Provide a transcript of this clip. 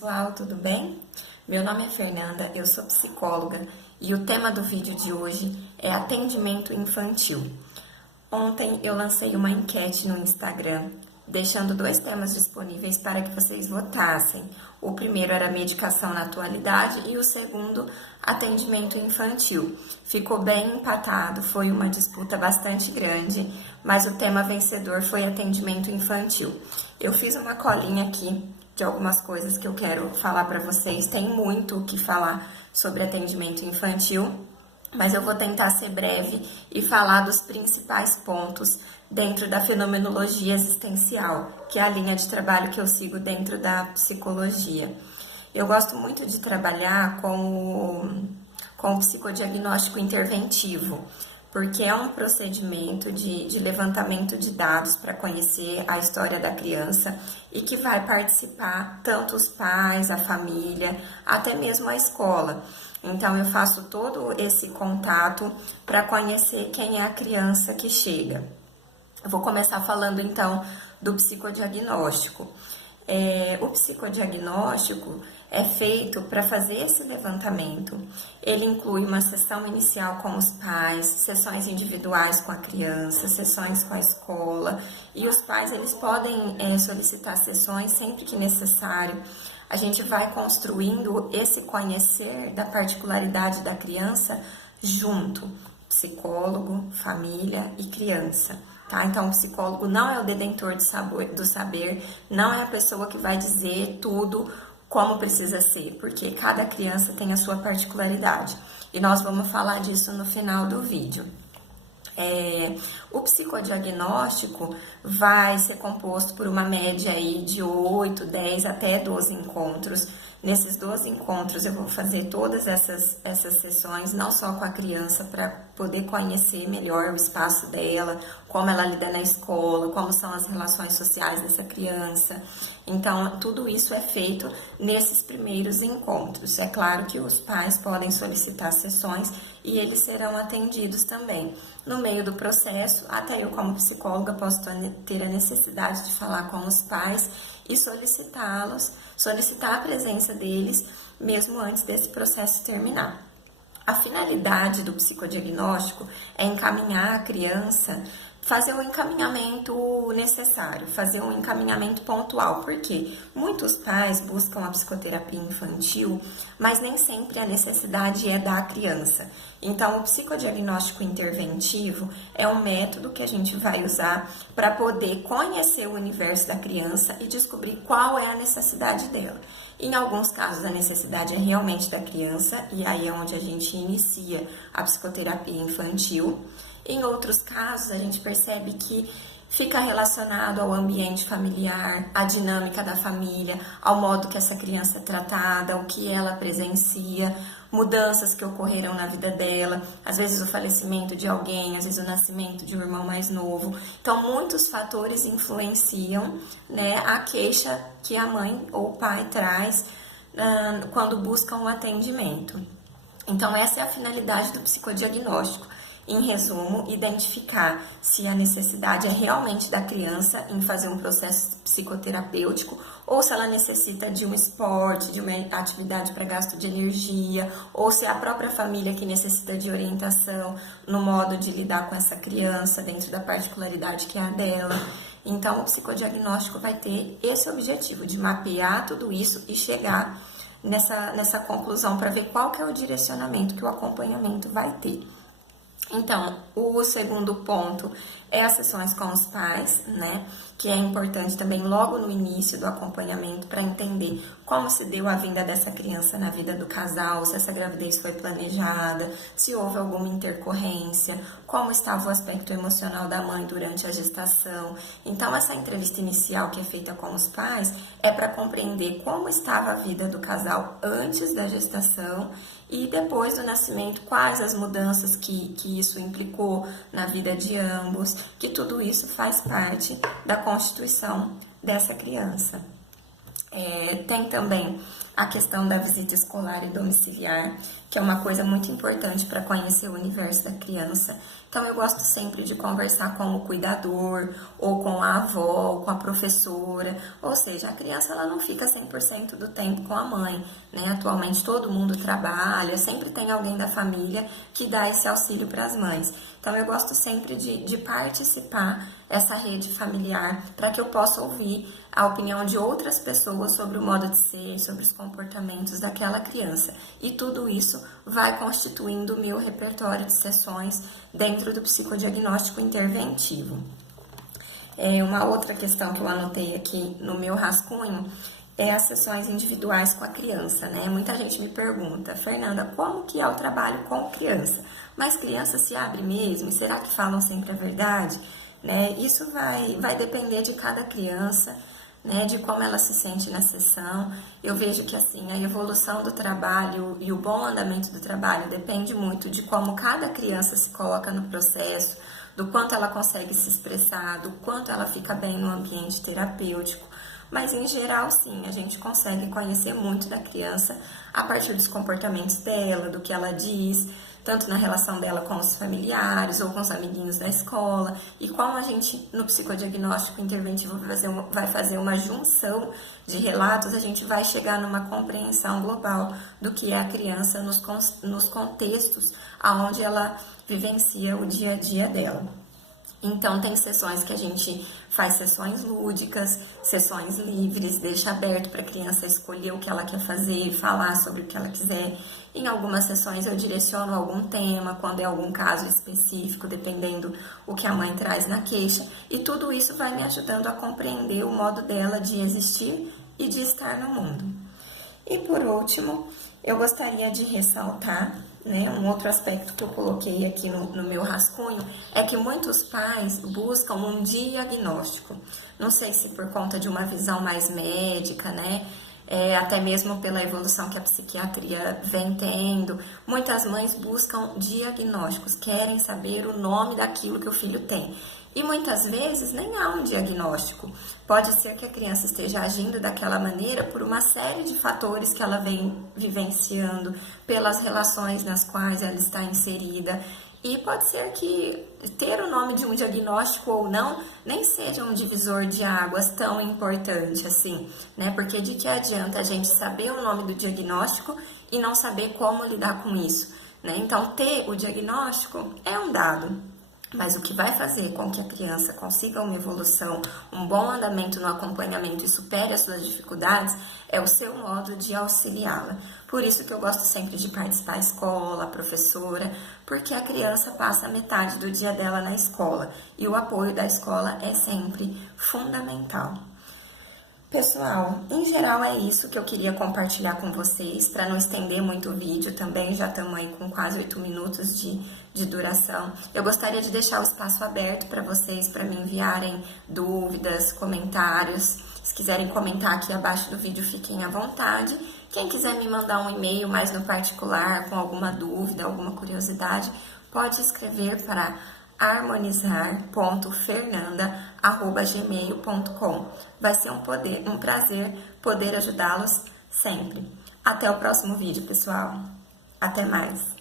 pessoal, tudo bem? Meu nome é Fernanda, eu sou psicóloga e o tema do vídeo de hoje é atendimento infantil. Ontem eu lancei uma enquete no Instagram, deixando 2 temas disponíveis para que vocês votassem. O primeiro era medicação na atualidade e o segundo, atendimento infantil. Ficou bem empatado, foi uma disputa bastante grande, mas o tema vencedor foi atendimento infantil. Eu fiz uma colinha aqui de algumas coisas que eu quero falar para vocês. Tem muito o que falar sobre atendimento infantil, mas eu vou tentar ser breve e falar dos principais pontos dentro da fenomenologia existencial, que é a linha de trabalho que eu sigo dentro da psicologia. Eu gosto muito de trabalhar com o psicodiagnóstico interventivo, porque é um procedimento de levantamento de dados para conhecer a história da criança e que vai participar tanto os pais, a família, até mesmo a escola. Então, eu faço todo esse contato para conhecer quem é a criança que chega. Eu vou começar falando, então, do psicodiagnóstico. O psicodiagnóstico é feito para fazer esse levantamento. Ele inclui uma sessão inicial com os pais, sessões individuais com a criança, sessões com a escola. E os pais, eles podem solicitar sessões sempre que necessário. A gente vai construindo esse conhecer da particularidade da criança junto, psicólogo, família e criança. Tá? Então, o psicólogo não é o detentor do saber, não é a pessoa que vai dizer tudo como precisa ser, porque cada criança tem a sua particularidade. E nós vamos falar disso no final do vídeo. O psicodiagnóstico vai ser composto por uma média aí de 8, 10 até 12 encontros. Nesses 12 encontros eu vou fazer todas essas sessões, não só com a criança, para poder conhecer melhor o espaço dela, como ela lida na escola, como são as relações sociais dessa criança. Então, tudo isso é feito nesses primeiros encontros. É claro que os pais podem solicitar sessões e eles serão atendidos também. No meio do processo, até eu como psicóloga posso ter a necessidade de falar com os pais e solicitar a presença deles mesmo antes desse processo terminar. A finalidade do psicodiagnóstico é encaminhar a criança, fazer o encaminhamento necessário, fazer um encaminhamento pontual, porque muitos pais buscam a psicoterapia infantil, mas nem sempre a necessidade é da criança. Então, o psicodiagnóstico interventivo é um método que a gente vai usar para poder conhecer o universo da criança e descobrir qual é a necessidade dela. Em alguns casos, a necessidade é realmente da criança, e aí é onde a gente inicia a psicoterapia infantil. Em outros casos, a gente percebe que fica relacionado ao ambiente familiar, à dinâmica da família, ao modo que essa criança é tratada, o que ela presencia, mudanças que ocorreram na vida dela, às vezes o falecimento de alguém, às vezes o nascimento de um irmão mais novo. Então, muitos fatores influenciam, né, a queixa que a mãe ou o pai traz quando buscam um atendimento. Então, essa é a finalidade do psicodiagnóstico. Em resumo, identificar se a necessidade é realmente da criança em fazer um processo psicoterapêutico ou se ela necessita de um esporte, de uma atividade para gasto de energia, ou se é a própria família que necessita de orientação no modo de lidar com essa criança dentro da particularidade que é a dela. Então, o psicodiagnóstico vai ter esse objetivo de mapear tudo isso e chegar nessa conclusão para ver qual que é o direcionamento que o acompanhamento vai ter. Então, o segundo ponto é as sessões com os pais, né? Que é importante também logo no início do acompanhamento para entender como se deu a vinda dessa criança na vida do casal, se essa gravidez foi planejada, se houve alguma intercorrência, como estava o aspecto emocional da mãe durante a gestação. Então, essa entrevista inicial que é feita com os pais é para compreender como estava a vida do casal antes da gestação e depois do nascimento, quais as mudanças que isso implicou na vida de ambos, que tudo isso faz parte da constituição dessa criança. Tem também a questão da visita escolar e domiciliar, que é uma coisa muito importante para conhecer o universo da criança. Então, eu gosto sempre de conversar com o cuidador, ou com a avó, ou com a professora. Ou seja, a criança ela não fica 100% do tempo com a mãe, né? Atualmente todo mundo trabalha, sempre tem alguém da família que dá esse auxílio para as mães. Então, eu gosto sempre de participar dessa rede familiar para que eu possa ouvir a opinião de outras pessoas sobre o modo de ser, sobre os comportamentos daquela criança. E tudo isso vai constituindo o meu repertório de sessões dentro do psicodiagnóstico interventivo. Uma outra questão que eu anotei aqui no meu rascunho é as sessões individuais com a criança, né? Muita gente me pergunta, Fernanda, como que é o trabalho com criança? Mas criança se abre mesmo? Será que falam sempre a verdade? Né? Isso vai depender de cada criança, né, de como ela se sente na sessão. Eu vejo que assim, a evolução do trabalho e o bom andamento do trabalho depende muito de como cada criança se coloca no processo, do quanto ela consegue se expressar, do quanto ela fica bem no ambiente terapêutico. Mas em geral, sim, a gente consegue conhecer muito da criança a partir dos comportamentos dela, do que ela diz, tanto na relação dela com os familiares ou com os amiguinhos da escola, e como a gente, no psicodiagnóstico interventivo, vai fazer uma junção de relatos, a gente vai chegar numa compreensão global do que é a criança nos contextos onde ela vivencia o dia a dia dela. Então, tem sessões que a gente faz sessões lúdicas, sessões livres, deixa aberto para a criança escolher o que ela quer fazer, falar sobre o que ela quiser. Em algumas sessões eu direciono algum tema, quando é algum caso específico, dependendo o que a mãe traz na queixa. E tudo isso vai me ajudando a compreender o modo dela de existir e de estar no mundo. E por último, eu gostaria de ressaltar, né, um outro aspecto que eu coloquei aqui no meu rascunho, é que muitos pais buscam um diagnóstico. Não sei se por conta de uma visão mais médica, né, até mesmo pela evolução que a psiquiatria vem tendo, muitas mães buscam diagnósticos, querem saber o nome daquilo que o filho tem. E muitas vezes nem há um diagnóstico. Pode ser que a criança esteja agindo daquela maneira por uma série de fatores que ela vem vivenciando, pelas relações nas quais ela está inserida. E pode ser que ter o nome de um diagnóstico ou não nem seja um divisor de águas tão importante assim, né? Porque de que adianta a gente saber o nome do diagnóstico e não saber como lidar com isso, né? Então, ter o diagnóstico é um dado. Mas o que vai fazer com que a criança consiga uma evolução, um bom andamento no acompanhamento e supere as suas dificuldades, é o seu modo de auxiliá-la. Por isso que eu gosto sempre de participar da escola, a professora, porque a criança passa metade do dia dela na escola e o apoio da escola é sempre fundamental. Pessoal, em geral é isso que eu queria compartilhar com vocês, para não estender muito o vídeo também, já estamos aí com quase 8 minutos de duração. Eu gostaria de deixar o espaço aberto para vocês, para me enviarem dúvidas, comentários. Se quiserem comentar aqui abaixo do vídeo, fiquem à vontade. Quem quiser me mandar um e-mail mais no particular, com alguma dúvida, alguma curiosidade, pode escrever para harmonizar.fernanda@gmail.com. Vai ser um prazer poder ajudá-los sempre. Até o próximo vídeo, pessoal. Até mais.